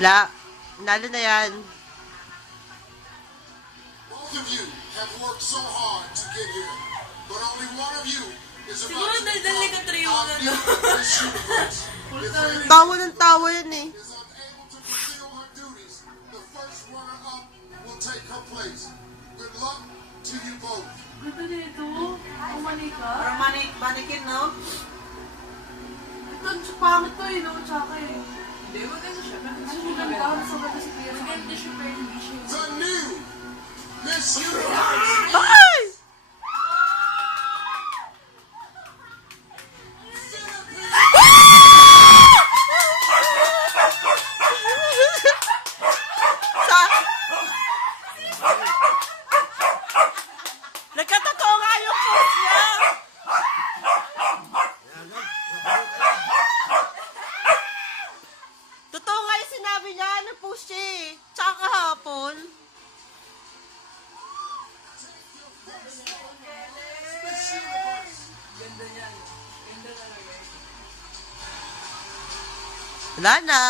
Nalo na yan. Both of you have worked so hard to get here, but only one of you is about Siguro to dahil nagka-trio na, no? this universe. If Lady Tawa ng tawa yan eh. is unable to fulfill her duties, the first runner-up will take her place. Good luck to you both. Ganda nito. Ang manika. Parang manikin, no? Ito, pangit to eh, no? Tsaka eh. Hindi, maganda siya. Ang ganda, sobrang kasi clear. Maganda siya, pero hindi siya. The new Miss Universe. Ay! Nagkatotoo nga yung post niya. Totoo nga yung sinabi niya. Nag-post siya eh. Tsaka kahapon. Ganda niya. Ganda talaga. Wala na.